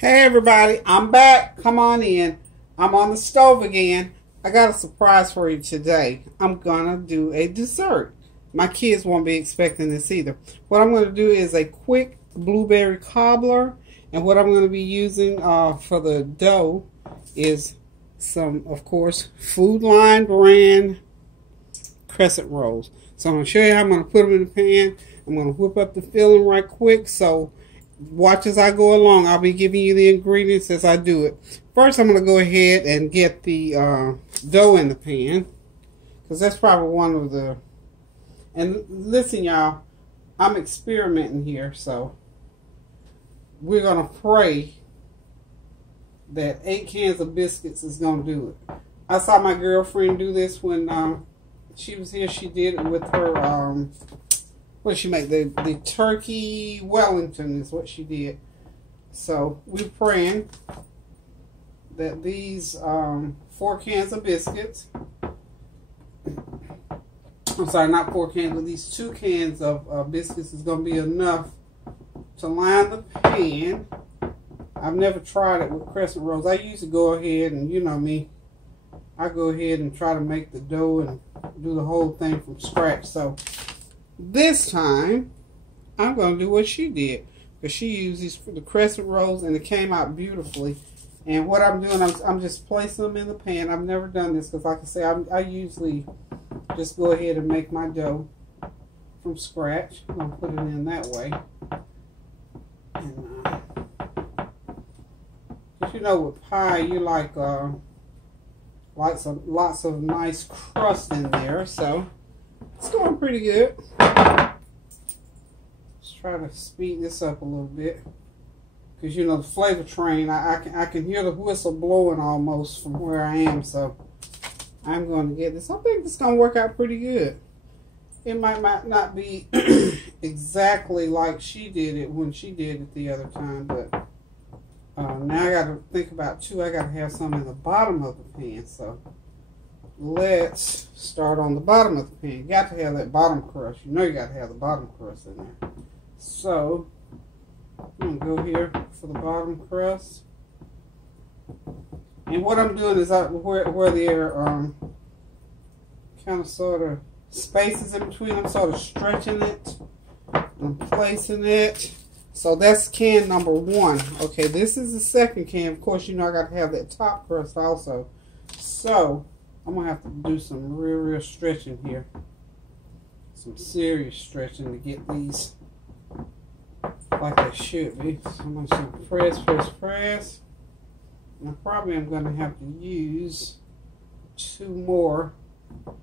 Hey everybody, I'm back. Come on in. I'm on the stove again. I got a surprise for you today. I'm gonna do a dessert. My kids won't be expecting this either. What I'm gonna do is a quick blueberry cobbler, and what I'm gonna be using for the dough is some, of course, Food Line brand crescent rolls. So I'm gonna show you how I'm gonna put them in the pan. I'm gonna whip up the filling right quick, so watch as I go along. I'll be giving you the ingredients as I do it. First, I'm going to go ahead and get the dough in the pan, because that's probably one of the... And listen, y'all, I'm experimenting here, so we're going to pray that 8 cans of biscuits is going to do it. I saw my girlfriend do this when she was here. She did it with her... what did she make? The turkey Wellington is what she did. So we're praying that these 4 cans of biscuits, I'm sorry, not 4 cans, but these 2 cans of biscuits is going to be enough to line the pan. I've never tried it with crescent rolls. I usually go ahead and, you know me, I go ahead and try to make the dough and do the whole thing from scratch. So this time, I'm going to do what she did, because she used these for the crescent rolls, and it came out beautifully. And what I'm doing, I'm just placing them in the pan. I've never done this, because like I say, I usually just go ahead and make my dough from scratch. I'm going to put it in that way. And, but you know, with pie, you like lots of nice crust in there, so it's going pretty good. Let's try to speed this up a little bit, because you know the flavor train. I can hear the whistle blowing almost from where I am. So I'm going to get this. I think it's going to work out pretty good. It might not be exactly like she did it when she did it the other time, but now I got to think about too. I got to have some in the bottom of the pan. So let's start on the bottom of the pan. You got to have that bottom crust. You know you got to have the bottom crust in there. So I'm going to go here for the bottom crust. And what I'm doing is where there kind of sort of spaces in between, I'm sort of stretching it and placing it. So that's can number 1. Okay, this is the second can. Of course, you know I got to have that top crust also. So I'm going to have to do some real stretching here. Some serious stretching to get these like they should be. So I'm going to press. And I probably am going to have to use 2 more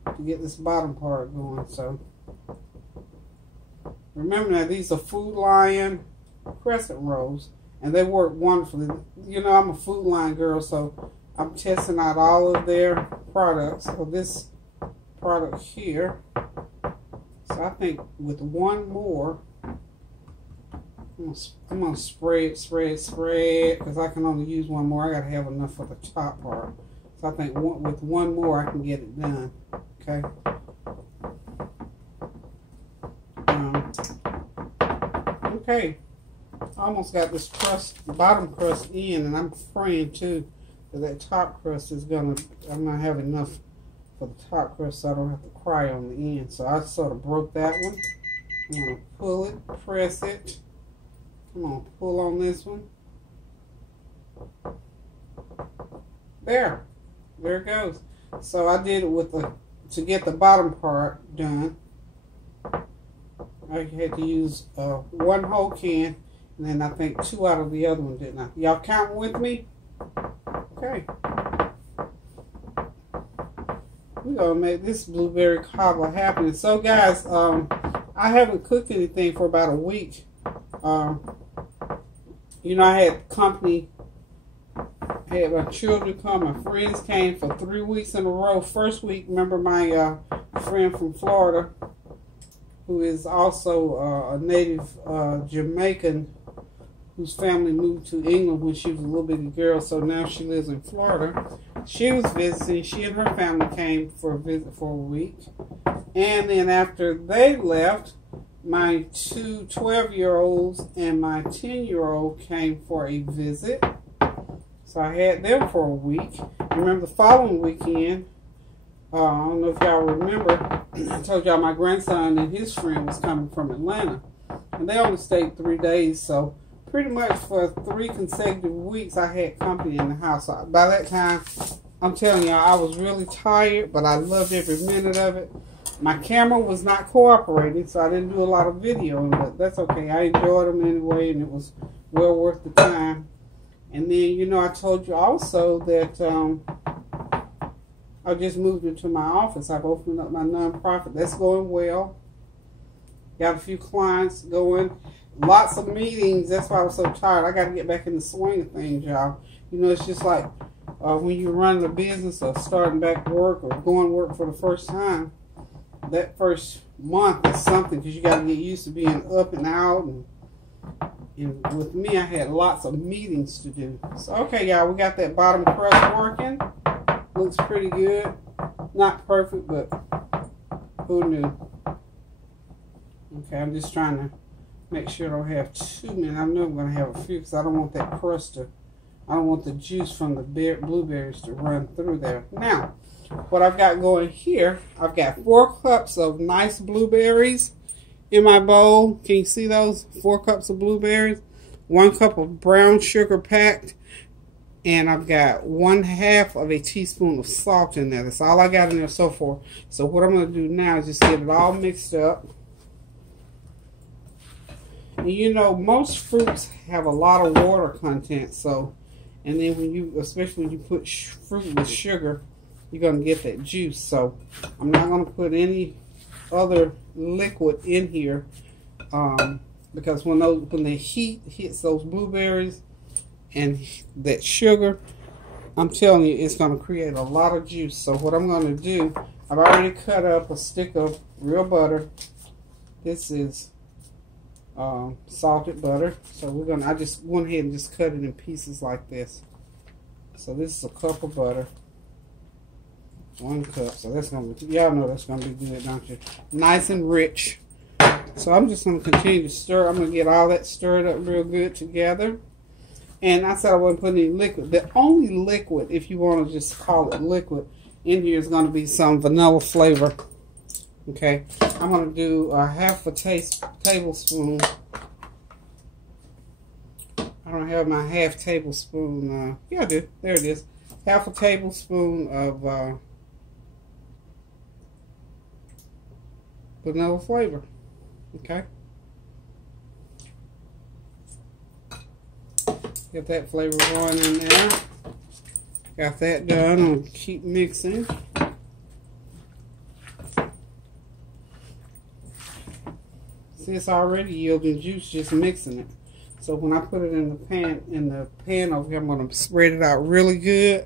to get this bottom part going. So remember now, these are Food Line crescent rolls, and they work wonderfully. You know, I'm a Food Line girl, so I'm testing out all of their products. So this product here, so I think with 1 more, I'm going to spread, because I can only use 1 more. I got to have enough for the top part. So I think with 1 more I can get it done. Okay. Okay. I almost got this crust, bottom crust in, and I'm praying too that top crust is I'm gonna have enough for the top crust, so I don't have to cry on the end. So I sort of broke that one. I'm gonna pull it, press it. Come on, pull on this one. There it goes. So I did it to get the bottom part done. I had to use 1 whole can, and then I think 2 out of the other one, didn't I? Y'all counting with me? Okay. We're going to make this blueberry cobbler happen. So guys, I haven't cooked anything for about a week. You know, I had company, I had my children come, my friends came for 3 weeks in a row. First week, remember my friend from Florida, who is also a native Jamaican, whose family moved to England when she was a little bitty girl, so now she lives in Florida. She was visiting. She and her family came for a visit for a week. And then after they left, My two 12-year-olds and my 10-year-old came for a visit. So I had them for a week. Remember the following weekend, I don't know if y'all remember, I told y'all my grandson and his friend was coming from Atlanta. And they only stayed 3 days, so pretty much for 3 consecutive weeks I had company in the house. So by that time, I'm telling y'all, I was really tired, but I loved every minute of it. My camera was not cooperating, so I didn't do a lot of videoing, but that's okay. I enjoyed them anyway, and it was well worth the time. And then, you know, I told you also that I just moved into my office. I've opened up my nonprofit. That's going well. Got a few clients going. Lots of meetings. That's why I was so tired. I got to get back in the swing of things, y'all. You know, it's just like when you're running a business or starting back work or going to work for the first time. That first month is something because you got to get used to being up and out. And with me, I had lots of meetings to do. So, okay, y'all, we got that bottom crust working. Looks pretty good. Not perfect, but who knew? Okay, I'm just trying to make sure I don't have too many. I know I'm going to have a few because I don't want that crust to, I don't want the juice from the blueberries to run through there. Now, what I've got going here, I've got 4 cups of nice blueberries in my bowl. Can you see those? 4 cups of blueberries. 1 cup of brown sugar packed. And I've got 1/2 of a teaspoon of salt in there. That's all I got in there so far. So what I'm going to do now is just get it all mixed up. And you know, most fruits have a lot of water content. So, and then when you, especially when you put fruit with sugar, you're going to get that juice. So I'm not going to put any other liquid in here because when the heat hits those blueberries and that sugar, I'm telling you, it's going to create a lot of juice. So what I'm going to do, I've already cut up a stick of real butter. This is salted butter. So I just went ahead and just cut it in pieces like this. So this is a cup of butter. 1 cup. So that's going to be, y'all know that's going to be good, don't you? Nice and rich. So I'm just going to continue to stir. I'm going to get all that stirred up real good together. And I said I wasn't putting any liquid. The only liquid, if you want to just call it liquid, in here is going to be some vanilla flavor. Okay. I'm going to do a 1/2 tablespoon. I don't have my 1/2 tablespoon. Yeah, I do. There it is. 1/2 tablespoon of vanilla flavor. Okay. Get that flavor going in there. Got that done. I'm gonna keep mixing. See, it's already yielding juice just mixing it. So when I put it in the pan over here, I'm gonna spread it out really good.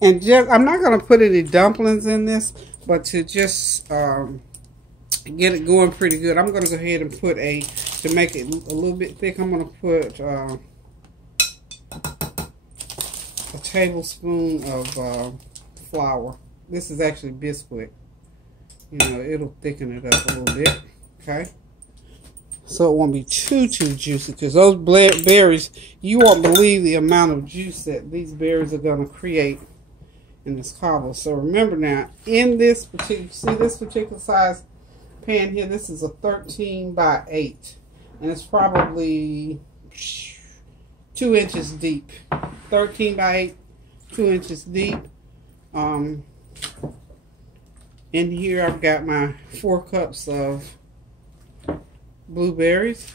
And just, I'm not gonna put any dumplings in this, but to just get it going pretty good, I'm gonna go ahead and put to make it a little bit thick, I'm gonna put a tablespoon of flour. This is actually Bisquick. You know, it'll thicken it up a little bit. Okay. So it won't be too juicy, because those berries, you won't believe the amount of juice that these berries are going to create in this cobbler. So remember now, in this particular, see this particular size pan here, this is a 13 by 8. And it's probably 2 inches deep. 13 by 8, 2 inches deep. In here I've got my 4 cups of blueberries,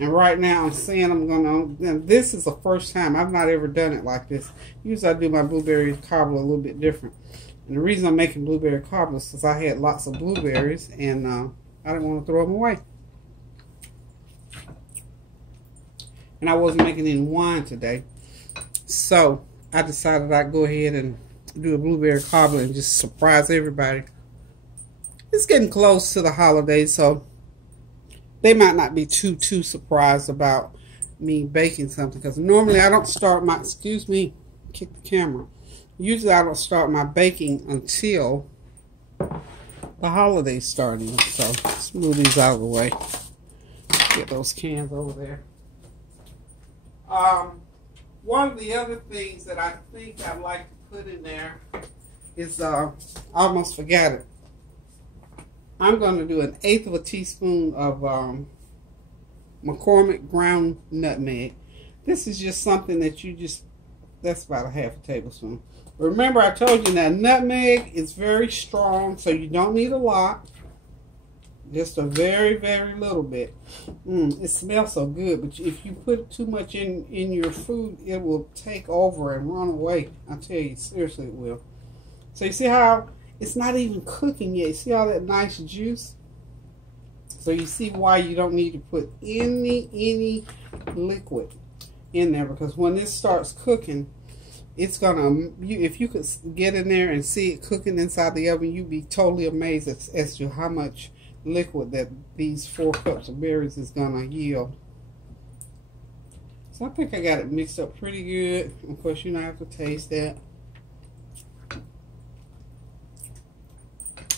and right now I'm saying I'm gonna, this is the first time, I've not ever done it like this. Usually I do my blueberry cobbler a little bit different, and the reason I'm making blueberry cobbler is because I had lots of blueberries and I didn't want to throw them away, and I wasn't making any wine today, so I decided I'd go ahead and do a blueberry cobbler and just surprise everybody. It's getting close to the holidays, so they might not be too surprised about me baking something, because normally I don't start my, excuse me, kick the camera. Usually I don't start my baking until the holidays starting. So let's move these out of the way. Get those cans over there. One of the other things that I think I'd like to put in there is, I almost forgot it. I'm going to do 1/8 of a teaspoon of McCormick ground nutmeg. This is just something that that's about 1/2 tablespoon. Remember, I told you that nutmeg is very strong, so you don't need a lot. Just a very, very little bit. It smells so good, but if you put too much in your food, it will take over and run away. I tell you, seriously, it will. So you see how it's not even cooking yet. You see all that nice juice? So you see why you don't need to put any liquid in there, because when this starts cooking, it's gonna, if you could get in there and see it cooking inside the oven, you'd be totally amazed as to how much liquid that these 4 cups of berries is gonna yield. So I think I got it mixed up pretty good. Of course, you know, I have to taste that.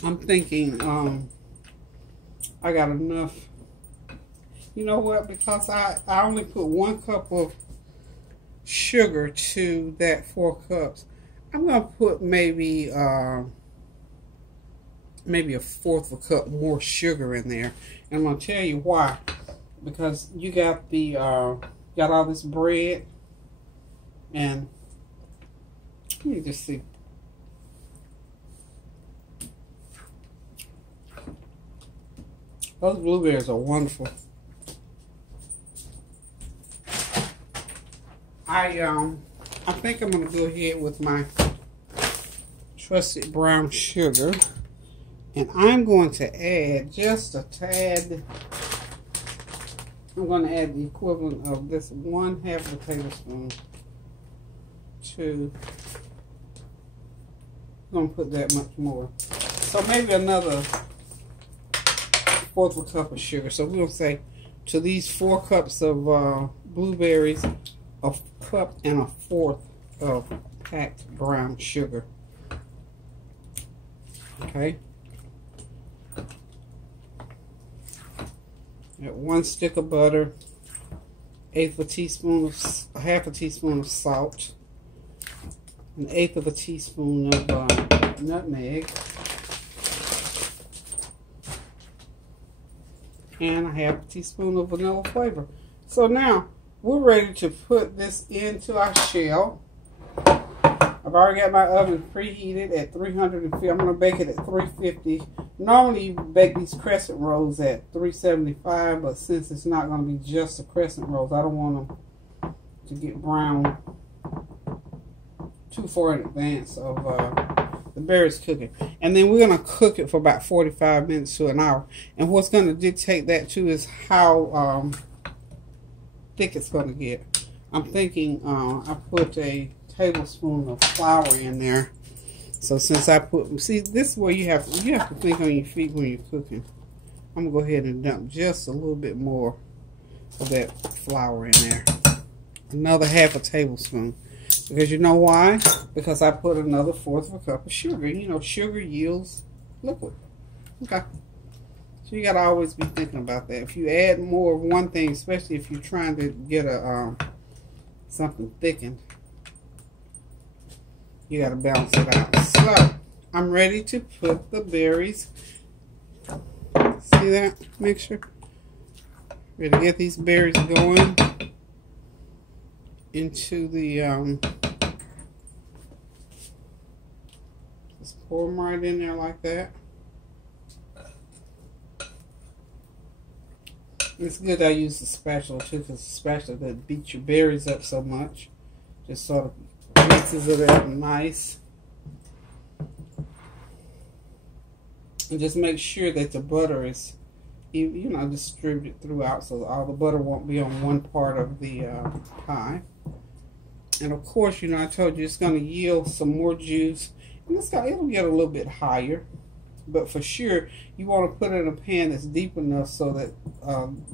I'm thinking I got enough. You know what? Because I only put 1 cup of sugar to that 4 cups. I'm gonna put maybe a 1/4 of a cup more sugar in there, and I'm gonna tell you why. Because you got the got all this bread, and let me just see. Those blueberries are wonderful. I think I'm gonna go ahead with my trusted brown sugar, and I'm going to add just a tad. I'm going to add the equivalent of this 1/2 of a tablespoon to. I'm going to put that much more. So maybe another 1/4 of a cup of sugar. So we're going to say to these 4 cups of blueberries, 1 cup and 1/4 of packed brown sugar. Okay. Add 1 stick of butter, 1/8 of a teaspoon of 1/2 a teaspoon of salt, 1/8 of a teaspoon of nutmeg, and 1/2 teaspoon of vanilla flavor. So now we're ready to put this into our shell. I've already got my oven preheated at 350. I'm going to bake it at 350. Normally you bake these crescent rolls at 375, but since it's not going to be just the crescent rolls, I don't want them to get brown too far in advance of the berries cooking. And then we're going to cook it for about 45 minutes to an hour. And what's going to dictate that too is how thick it's going to get. I'm thinking I put a tablespoon of flour in there. So since I put, see, this is where you have to think on your feet when you're cooking. I'm gonna go ahead and dump just a little bit more of that flour in there. Another 1/2 a tablespoon. Because you know why? Because I put another 1/4 of a cup of sugar. You know, sugar yields liquid. Okay. So you gotta always be thinking about that. If you add more of one thing, especially if you're trying to get a something thickened, you got to balance it out. So I'm ready to put the berries. See that mixture? Ready to get these berries going into the just pour them right in there like that. It's good I use the spatula too, because the spatula that beats your berries up so much just sort of mixes it up nice. And just make sure that the butter is, you know, distributed throughout, so all the butter won't be on one part of the pie. And of course, you know, I told you it's going to yield some more juice, and it'll get a little bit higher. But for sure, you want to put it in a pan that's deep enough so that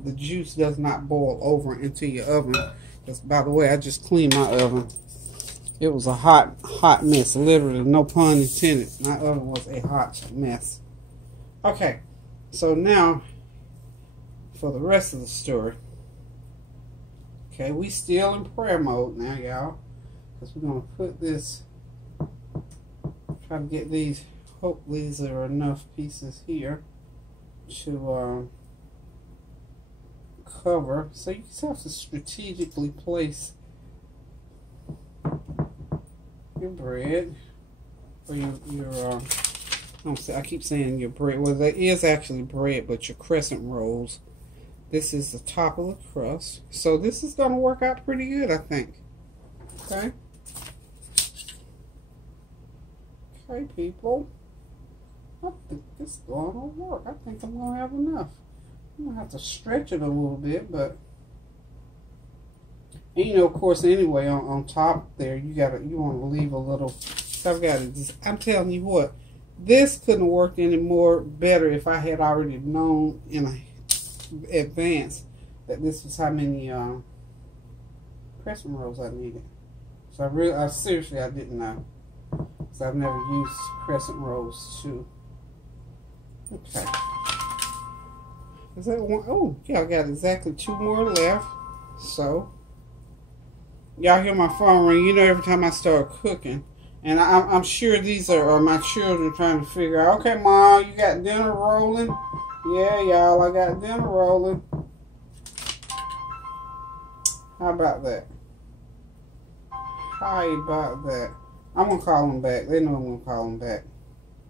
the juice does not boil over into your oven. Because, by the way, I just cleaned my oven. It was a hot mess, literally, no pun intended. My oven was a hot mess. Okay, so now for the rest of the story. Okay, we still in prayer mode now, y'all, because we're going to put this, try to get these, hope these are enough pieces here to cover. So you just have to strategically place your bread, or your I keep saying your bread. Well, that is actually bread, but your crescent rolls. This is the top of the crust. So this is going to work out pretty good, I think. Okay. Okay, people. I think this is going to work. I think I'm going to have enough. I'm going to have to stretch it a little bit, but... And you know, of course, anyway, on top there, you want to leave a little... So I've got to just... I'm telling you what. This couldn't have worked any more better if I had already known in advance that this was how many crescent rolls I needed. So I seriously didn't know, because I've never used crescent rolls too. Okay, is that one? Oh yeah, I got exactly 2 more left. So y'all hear my phone ring. You know, every time I start cooking. And I'm sure these are my children trying to figure out, okay, Mom, you got dinner rolling? Yeah, y'all, I got dinner rolling. How about that? How about that? I'm going to call them back. They know I'm going to call them back.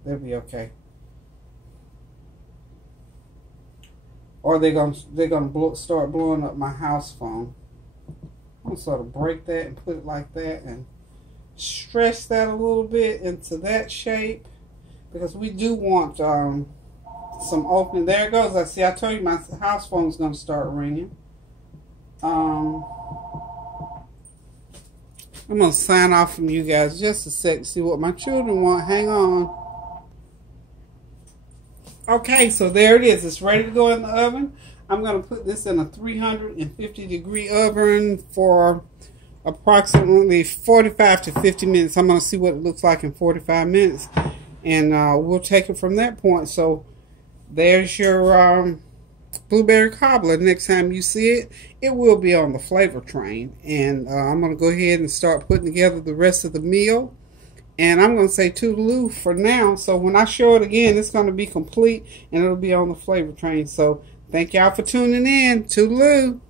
They'll be okay. Or they're going to start blowing up my house phone. I'm going to sort of break that and put it like that and stretch that a little bit into that shape, because we do want some opening. There it goes. I told you my house phone is going to start ringing. I'm going to sign off from you guys just a sec, see what my children want. Hang on. Okay, so there it is. It's ready to go in the oven. I'm going to put this in a 350-degree oven for approximately 45 to 50 minutes. I'm going to see what it looks like in 45 minutes, and we'll take it from that point. So there's your blueberry cobbler. Next time you see it, it will be on the flavor train. And I'm going to go ahead and start putting together the rest of the meal. And I'm going to say toodaloo for now. So when I show it again, it's going to be complete, and it'll be on the flavor train. So thank y'all for tuning in. Toodaloo.